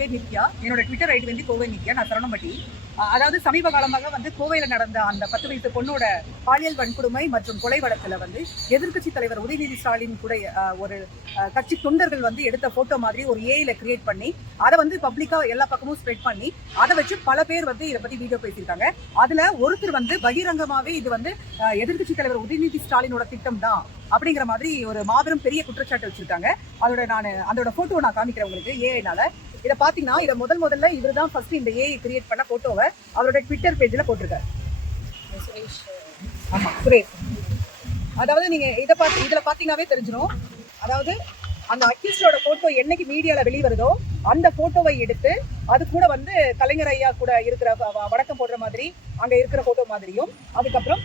பேர் நித்யா. என்னோட Twitter ID வந்து கோவை நித்யா. நான் சரவணம்பட்டி. அதாவது சமீப காலமாக வந்து கோவையில நடந்த அந்த 10 வயசு பொண்ணோட பாலியல் வன்கொடுமை மற்றும் கொலை வழக்குல வந்து எதிர்க்கட்சி தலைவர் உதயநிதி ஸ்டாலின் கூட ஒரு கட்சி தொண்டர்கள் வந்து எடுத்த போட்டோ மாதிரி ஒரு ஏஐல கிரியேட் பண்ணி அதை வந்து பப்ளிக்கா எல்லா பக்கமும் ஸ்ப்ரெட் பண்ணி அதை வச்சு பல பேர் வந்து இதை பத்தி வீடியோ பேசியிருக்காங்க. அதுல ஒருத்தர் வந்து பகிரங்கமாவே இது வந்து எதிர்க்கட்சி தலைவர் உதயநிதி ஸ்டாலினோட திட்டம் தான் அப்படிங்கிற மாதிரி ஒரு மாபெரும் பெரிய குற்றச்சாட்டு வச்சிருக்காங்க. அதோட போட்டோ நான் காமிக்கிறேன் உங்களுக்கு ஏஐனால. இதை பாத்தீங்கன்னா இதை முதல்ல இவர் தான் ஃபர்ஸ்ட் இந்த ஏஐ கிரியேட் பண்ண போட்டோவை அவரோட ட்விட்டர் பேஜ்ல போட்டிருக்காரு. ஆமா சுரேஷ். அதாவது நீங்க இதுல பாத்தீங்கன்னாவே தெரிஞ்சிடும். அதாவது அந்த அக்யூஸ்டோட போட்டோ என்னைக்கு மீடியால வெளிவருதோ அந்த போட்டோவை எடுத்து அது கூட வந்து கலைஞர் ஐயா கூட இருக்கிற வடக்கம் போடுற மாதிரி அங்க இருக்கிற போட்டோ மாதிரியும் அதுக்கப்புறம்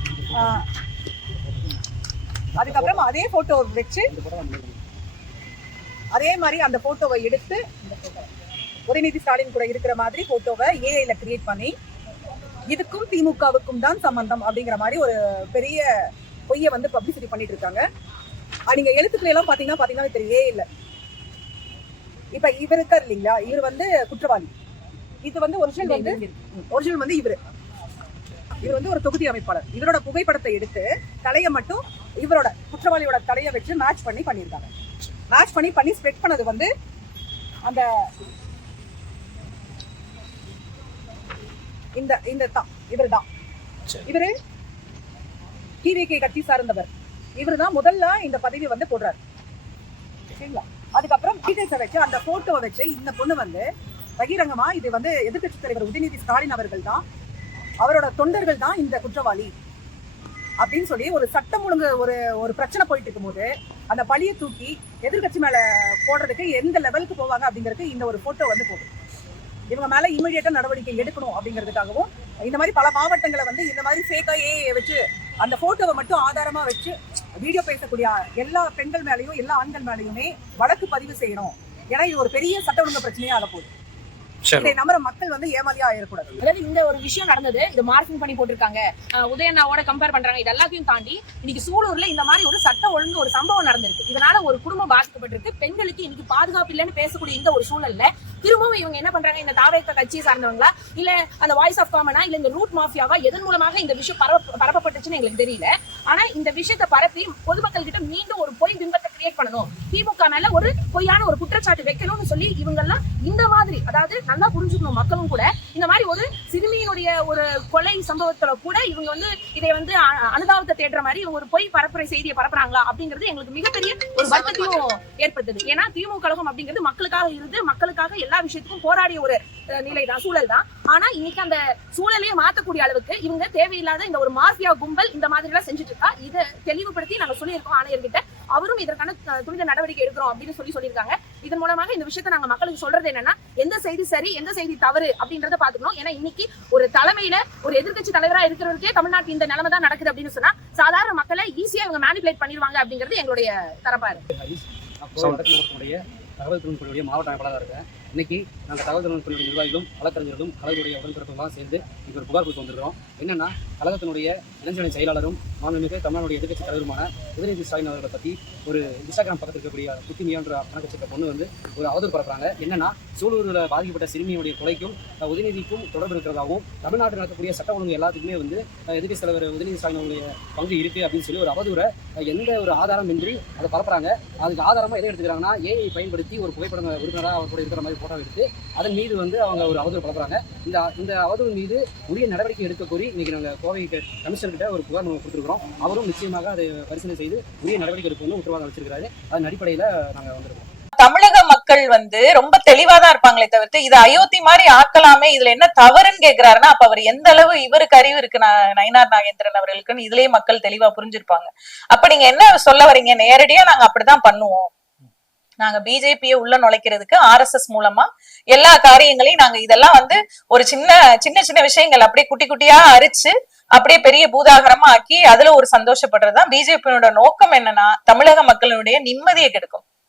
அதே போட்டோ வச்சு அதே மாதிரி அந்த போட்டோவை எடுத்து உதயநிதி ஸ்டாலின் கூட இருக்கிற மாதிரி போட்டோவை ஏஐல கிரியேட் பண்ணி இதுக்கும் திமுகவுக்கும் தான் சம்பந்தம் அப்படிங்கிற மாதிரி ஒரு பெரிய பொய்யை வந்து பப்ளிசிட்டி பண்ணிட்டு இருக்காங்க. நீங்க எழுத்துக்களை எல்லாம் பாத்தீங்கன்னா தெரியே இல்லை. இப்ப இவர் இருக்கார் இல்லைங்களா, இவர் வந்து குற்றவாளி. இது வந்து ஒரிஜினல் வந்து இவர் வந்து ஒரு தொகுதி அமைப்பாளர். இவரோட புகைப்படத்தை எடுத்து தலையை மட்டும் இவரோட குற்றவாளியோட தலையை வச்சு மேட்ச் பண்ணியிருக்காங்க. மேட்ச் பண்ணி ஸ்ப்ரெட் பண்ணது வந்து அந்த இவரு டிவிகே கட்சி சார்ந்தவர். இவரு தான் முதல்ல இந்த பதவி வந்து போடுறாரு. சரிங்களா? அதுக்கப்புறம் டீடைல்ஸை வச்சு அந்த போட்டோவை வச்சு இந்த பொண்ணு வந்து பகிரங்கமா இது வந்து எதிர்க்கட்சி தலைவர் உதயநிதி ஸ்டாலின் அவர்கள் தான், அவரோட தொண்டர்கள் தான் இந்த குற்றவாளி அப்படின்னு சொல்லி ஒரு சட்டம் ஒழுங்கு ஒரு பிரச்சனை போயிட்டு இருக்கும்போது அந்த பழியை தூக்கி எதிர்கட்சி மேல போடுறதுக்கு எந்த லெவலுக்கு போவாங்க அப்படிங்கிறது இந்த ஒரு போட்டோ வந்து போகுது. இவங்க மேல இமிடியேட்டா நடவடிக்கை எடுக்கணும் அப்படிங்கிறதுக்காகவும் இந்த மாதிரி பல மாவட்டங்களை வந்து இந்த மாதிரி ஃபேக்கா ஏஐ வச்சு அந்த போட்டோவை மட்டும் ஆதாரமா வச்சு வீடியோ பேசக்கூடிய எல்லா பெண்கள் மேலேயும் எல்லா ஆண்கள் மேலேயுமே வழக்கு பதிவு செய்யணும். ஏன்னா இது ஒரு பெரிய சட்ட ஒழுங்கு பிரச்சனையா ஆக போகுது. நம்புற மக்கள் வந்து ஏமாலியா ஆயிடக்கூடாது. அதாவது இந்த ஒரு விஷயம் நடந்தது, இந்த மார்க்கிங் பண்ணி போட்டிருக்காங்க, உதயண்ணாவோட கம்பேர் பண்றாங்க. இது எல்லாத்தையும் தாண்டி இன்னைக்கு சூலூர்ல இந்த மாதிரி ஒரு சட்ட ஒழுங்கு ஒரு சம்பவம் நடந்திருக்கு. இதனால ஒரு குடும்பம் பாதிக்கப்பட்டிருக்கு. பெண்களுக்கு இன்னைக்கு பாதுகாப்பு இல்லைன்னு பேசக்கூடிய இந்த ஒரு சூழல்ல திரும்பவும் இவங்க என்ன பண்றாங்க, இந்த தாவேக கட்சியை சார்ந்தவங்களா இல்ல அந்த வாய்ஸ் ஆஃப் காமனா இல்ல இந்த ரூட் மாஃபியாவா எதன் மூலமாக இந்த விஷயம் பரப்பப்பட்டுச்சுன்னு எங்களுக்கு தெரியல. ஆனா இந்த விஷயத்தை பரப்பி பொதுமக்கள் கிட்ட மீண்டும் ஒரு பொய் பிம்பத்தை கிரியேட் பண்ணணும், திமுக மேல ஒரு பொய்யான ஒரு குற்றச்சாட்டு வைக்கணும்னு சொல்லி இவங்க எல்லாம் இந்த மாதிரி, அதாவது நல்லா புரிஞ்சுக்கணும் மக்களும் கூட, இந்த மாதிரி ஒரு சிறுமியினுடைய ஒரு கொலை சம்பவத்துல கூட இவங்க வந்து இதை வந்து அனுதாபத்தை தேடுற மாதிரி இவங்க ஒரு பொய் பரப்புரை செய்தியை பரப்புறாங்களா அப்படிங்கிறது எங்களுக்கு மிகப்பெரிய ஒரு வருத்தத்தையும் ஏற்படுத்துது. ஏன்னா திமுக கழகம் அப்படிங்கிறது மக்களுக்காக இருந்து மக்களுக்காக எல்லா விஷயத்துக்கும் போராடிய ஒரு நிலைதான், சூழல் தான். ஆனா இன்னைக்கு அந்த சூழலையே மாத்தக்கூடிய அளவுக்கு இவங்க தேவையில்லாத இந்த ஒரு மாஃபியா கும்பல் இந்த மாதிரி எல்லாம் செஞ்சுட்டு இருக்கா. இதை தெளிவுபடுத்தி நாங்க சொல்லியிருக்கோம் ஆணையர்கிட்ட. அவரும் இதற்கான துரித நடவடிக்கை எடுக்கிறோம் அப்படின்னு சொல்லியிருக்காங்க. இதன் மூலமாக இந்த விஷயத்தை நாங்க மக்களுக்கு சொல்றது என்னன்னா, எந்த செய்தி சரி எந்த செய்தி தவறு அப்படின்றத பாத்துக்கணும். ஏன்னா இன்னைக்கு ஒரு தலைமையில ஒரு எதிர்க்கட்சி தலைவரா இருக்கிறவருக்கே தமிழ்நாட்டில் இந்த நிலைமை தான் நடக்குது அப்படின்னு சொன்னா சாதாரண மக்களை ஈஸியா இவங்க மேனிபுலேட் பண்ணிடுவாங்க அப்படிங்கிறது எங்களுடைய தரப்பா இருக்கு. தகவல் தொழில்நுட்பங்களுடைய மாவட்ட அமைப்பாளராக இருக்கேன். இன்னைக்கு நாங்கள் தகவல் தொழில்நுட்பங்களுடைய நிர்வாகிகளும் வழக்கறிஞர்களும் கழகத்துடைய உடன்பிறப்புகளாம் சேர்ந்து இங்கே ஒரு புகார் கொடுத்து வந்திருக்கிறோம். என்னன்னா, கழகத்தினுடைய இளைஞரணி செயலாளரும் மாண்புமிகு தமிழ்நாடுடைய எதிர்க்கட்சி தலைவருமான உதயநிதி ஸ்டாலின் அவர்களை பற்றி ஒரு இன்ஸ்டாகிராம் பக்கத்தில் இருக்கக்கூடிய குத்திமியான்ற பணக்கட்சியை பொண்ணு வந்து ஒரு அவதூறு பரப்புறாங்க. என்னன்னா, சூலூரில் பாதிக்கப்பட்ட சிறுமியுடைய கொலைக்கும் உதயநிதிக்கும் தொடர்பு இருக்கிறதாகவும் தமிழ்நாட்டில் நடக்கக்கூடிய சட்ட ஒழுங்கு எல்லாத்துக்குமே வந்து எதிர்க்கட்சி தலைவர் உதயநிதி ஸ்டாலின் அவருடைய பங்கு இருக்குது அப்படின்னு சொல்லி ஒரு அவதூறை எந்த ஒரு ஆதாரம் இன்றி அதை பரப்புறாங்க. அதுக்கு ஆதாரமாக எதை எடுத்துக்கிறாங்கன்னா, ஏஐ பயன்படுத்தி ஒரு புகைப்படம் உறுப்பினராக அவர் கூட இருக்கிற மாதிரி போட்டோ எடுத்து அதன் மீது வந்து அவங்க ஒரு அவதூறு பரப்புறாங்க. இந்த அவதூறு மீது உரிய நடவடிக்கை எடுக்க கோரி இன்னைக்கு நாங்கள் கோவை கமிஷனர் கிட்ட ஒரு புகார் கொடுத்துருக்கிறோம். அவரும் நிச்சயமாக அதை பரிசீலனை செய்து உரிய நடவடிக்கை எடுக்கணும்னு உத்தரவாதம் வச்சிருக்காரு. அதன் அடிப்படையில் நாங்கள் வந்திருக்கோம். தமிழக மக்கள் வந்து ரொம்ப தெளிவாதான் இருப்பாங்களே தவிர்த்து இது அயோத்தி மாதிரி ஆக்கலாமே, இதுல என்ன தவறுன்னு கேக்குறாருன்னா அப்ப அவர் எந்த அளவு இவருக்கு அறிவு இருக்கு நயினார் நாகேந்திரன் அவர்களுக்குன்னு இதுலயே மக்கள் தெளிவா புரிஞ்சிருப்பாங்க. அப்ப நீங்க என்ன சொல்ல வரீங்க? நேரடியா நாங்க அப்படிதான் பண்ணுவோம், நாங்க பிஜேபியை உள்ள நுழைக்கிறதுக்கு RSS மூலமா எல்லா காரியங்களையும் நாங்க இதெல்லாம் வந்து ஒரு சின்ன விஷயங்கள் அப்படியே குட்டி குட்டியா அரிச்சு அப்படியே பெரிய பூதாகரமா ஆக்கி அதுல ஒரு சந்தோஷப்படுறதுதான் பிஜேபியோட நோக்கம். என்னன்னா, தமிழக மக்களுடைய நிம்மதியை கெடுக்கும்.